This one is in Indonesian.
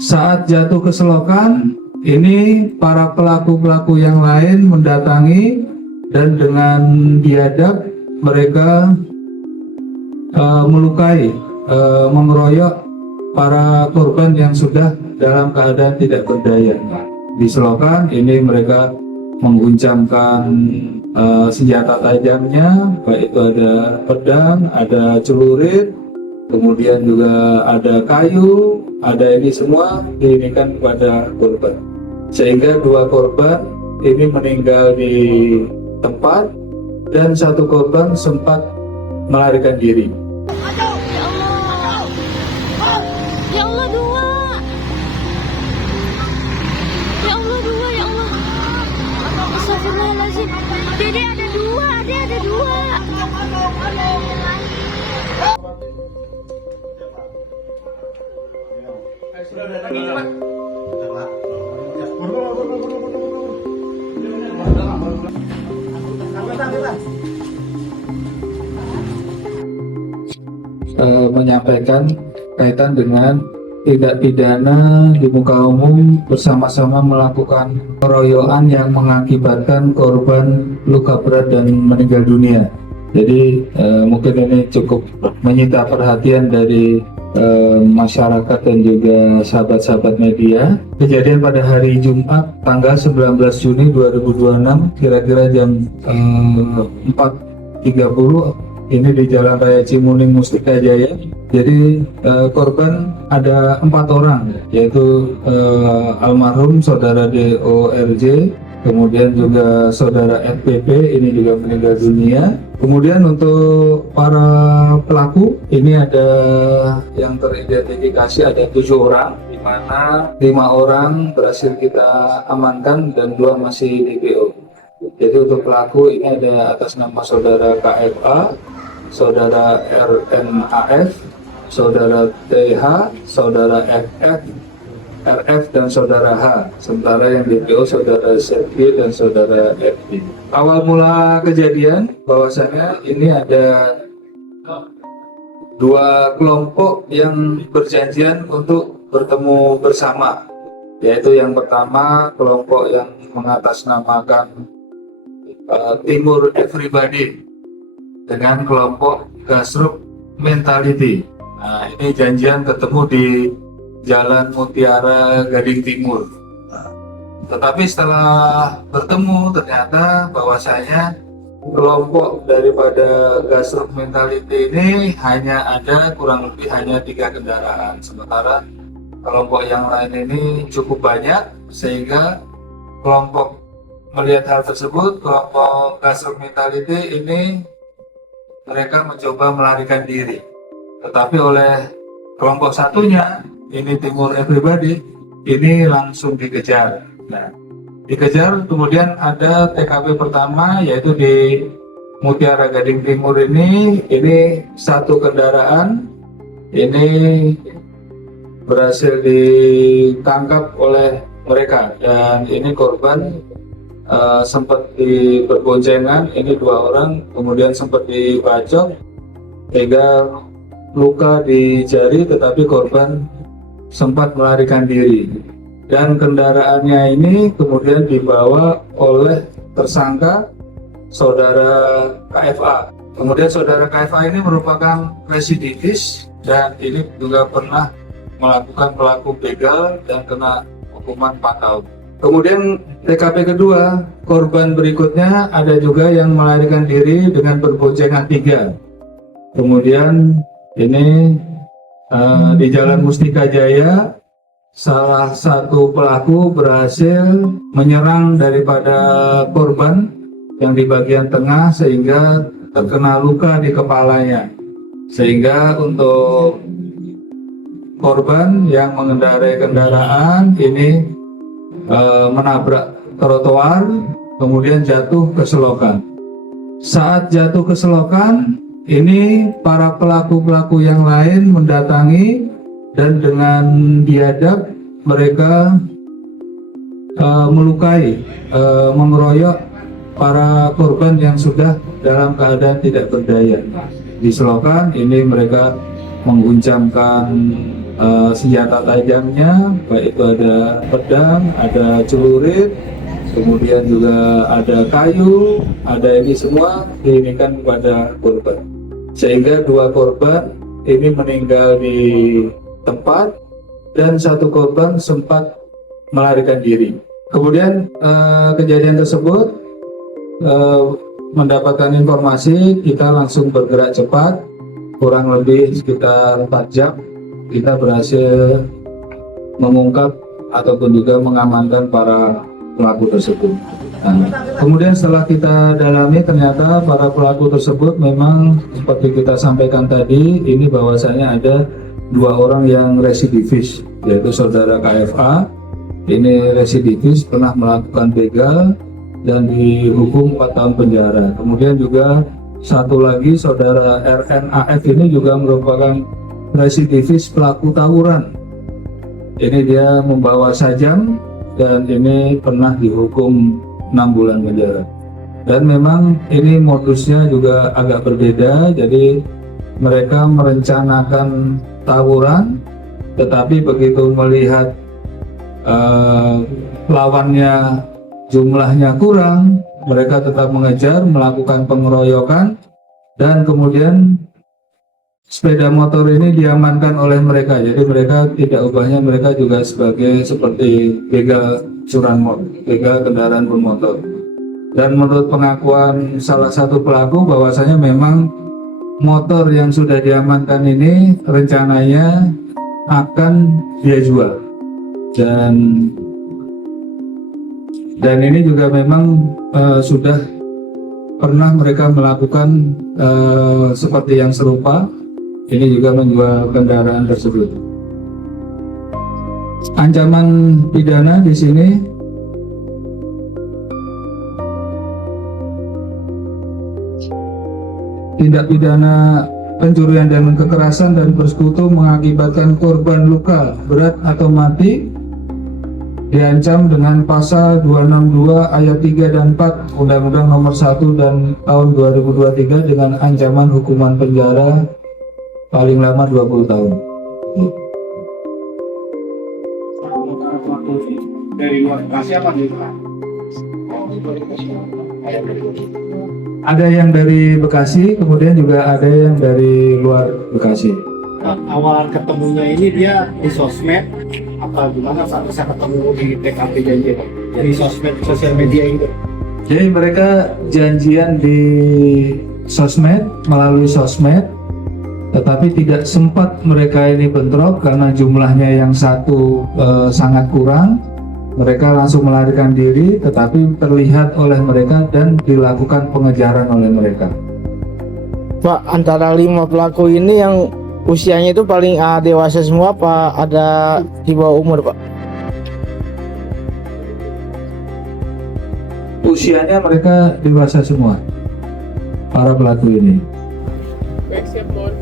Saat jatuh ke selokan, ini para pelaku-pelaku yang lain mendatangi dan dengan biadab mereka melukai, mengeroyok para korban yang sudah dalam keadaan tidak berdaya. Di selokan ini mereka mengguncangkan senjata tajamnya, baik itu ada pedang, ada celurit, kemudian juga ada kayu, ada ini semua diinikan kepada korban. Sehingga dua korban ini meninggal di tempat dan satu korban sempat melarikan diri. Ya Allah, dua. Ya Allah, dua, ya Allah. Astagfirullahaladzim. Dede ada dua, Dede ada dua. Menyampaikan kaitan dengan tindak pidana di muka umum bersama-sama melakukan pengeroyokan yang mengakibatkan korban luka berat dan meninggal dunia. Jadi mungkin ini cukup menyita perhatian dari masyarakat dan juga sahabat-sahabat media. Kejadian pada hari Jumat tanggal 19 Juni 2026 kira-kira jam 4.30 ini di Jalan Raya Cimuning Mustika Jaya. Jadi korban ada 4 orang, yaitu almarhum saudara DORJ, kemudian juga saudara FPP ini juga meninggal dunia. Kemudian untuk para pelaku ini ada yang teridentifikasi ada 7 orang, di mana 5 orang berhasil kita amankan dan 2 masih DPO. Jadi untuk pelaku ini ada atas nama saudara KFA, saudara RNAF, saudara TH, saudara FF, RF, dan saudara H. Sementara yang DPO saudara ZG dan saudara FD. Awal mula kejadian bahwasanya ini ada 2 kelompok yang berjanjian untuk bertemu bersama, yaitu yang pertama kelompok yang mengatasnamakan Timur Everybody dengan kelompok Gasruk Mentality. Nah, ini janjian ketemu di Jalan Mutiara Gading Timur. Tetapi setelah bertemu ternyata bahwasanya kelompok daripada Gasruk Mentality ini hanya ada kurang lebih hanya 3 kendaraan, sementara kelompok yang lain ini cukup banyak, sehingga kelompok melihat hal tersebut, kelompok Gasruk Mentality ini mereka mencoba melarikan diri, tetapi oleh kelompok satunya ini Timur Everybody ini langsung dikejar. Nah, dikejar, kemudian ada TKP pertama yaitu di Mutiara Gading Timur ini satu kendaraan ini berhasil ditangkap oleh mereka, dan ini korban sempat berboncengan, ini 2 orang, kemudian sempat dibacok sehingga luka di jari, tetapi korban sempat melarikan diri, dan kendaraannya ini kemudian dibawa oleh tersangka saudara KFA. Kemudian saudara KFA ini merupakan residivis dan ini juga pernah melakukan pelaku begal dan kena hukuman 4 tahun. Kemudian TKP kedua, korban berikutnya ada juga yang melarikan diri dengan berboncengan 3. Kemudian ini di Jalan Mustika Jaya, salah satu pelaku berhasil menyerang daripada korban yang di bagian tengah sehingga terkena luka di kepalanya, sehingga untuk korban yang mengendarai kendaraan ini menabrak trotoar, kemudian jatuh ke selokan. Saat jatuh ke selokan, ini para pelaku-pelaku yang lain mendatangi dan dengan biadab mereka melukai, mengeroyok para korban yang sudah dalam keadaan tidak berdaya. Di selokan ini mereka mengguncangkan senjata tajamnya, baik itu ada pedang, ada celurit, kemudian juga ada kayu, ada ini semua diinikan kepada korban. Sehingga 2 korban ini meninggal di tempat dan 1 korban sempat melarikan diri. Kemudian kejadian tersebut mendapatkan informasi, kita langsung bergerak cepat, kurang lebih sekitar 4 jam kita berhasil mengungkap ataupun juga mengamankan para pelaku tersebut. Nah, kemudian setelah kita dalami, ternyata para pelaku tersebut memang seperti kita sampaikan tadi, ini bahwasanya ada 2 orang yang residivis, yaitu saudara KFA. Ini residivis, pernah melakukan begal dan dihukum 4 tahun penjara. Kemudian juga satu lagi saudara RNAF ini juga merupakan residivis pelaku tawuran. Ini dia membawa sajam dan ini pernah dihukum 6 bulan penjara. Dan memang ini modusnya juga agak berbeda, jadi mereka merencanakan tawuran, tetapi begitu melihat lawannya jumlahnya kurang, mereka tetap mengejar, melakukan pengeroyokan, dan kemudian sepeda motor ini diamankan oleh mereka. Jadi mereka tidak ubahnya, mereka juga sebagai seperti begal curanmor, begal kendaraan bermotor. Dan menurut pengakuan salah satu pelaku bahwasanya memang motor yang sudah diamankan ini rencananya akan dia jual. Dan ini juga memang sudah pernah mereka melakukan seperti yang serupa. Ini juga menjual kendaraan tersebut. Ancaman pidana di sini tindak pidana pencurian dan kekerasan dan bersekutu mengakibatkan korban luka berat atau mati diancam dengan pasal 262 ayat 3 dan 4 Undang-Undang Nomor 1 dan tahun 2023 dengan ancaman hukuman penjara paling lama 20 tahun. Dari luar Bekasi apa di luar? Ada yang dari Bekasi, kemudian juga ada yang dari luar Bekasi. Awal ketemunya ini dia di sosmed apa gimana saat saya ketemu di TKP janji dari sosmed sosial media itu? Jadi mereka janjian di sosmed, melalui sosmed, tetapi tidak sempat mereka ini bentrok karena jumlahnya yang satu sangat kurang. Mereka langsung melarikan diri, tetapi terlihat oleh mereka dan dilakukan pengejaran oleh mereka. Pak, antara 5 pelaku ini yang usianya itu paling dewasa semua apa ada di bawah umur, Pak? Usianya mereka dewasa semua, para pelaku ini. Baik, siap, Bos.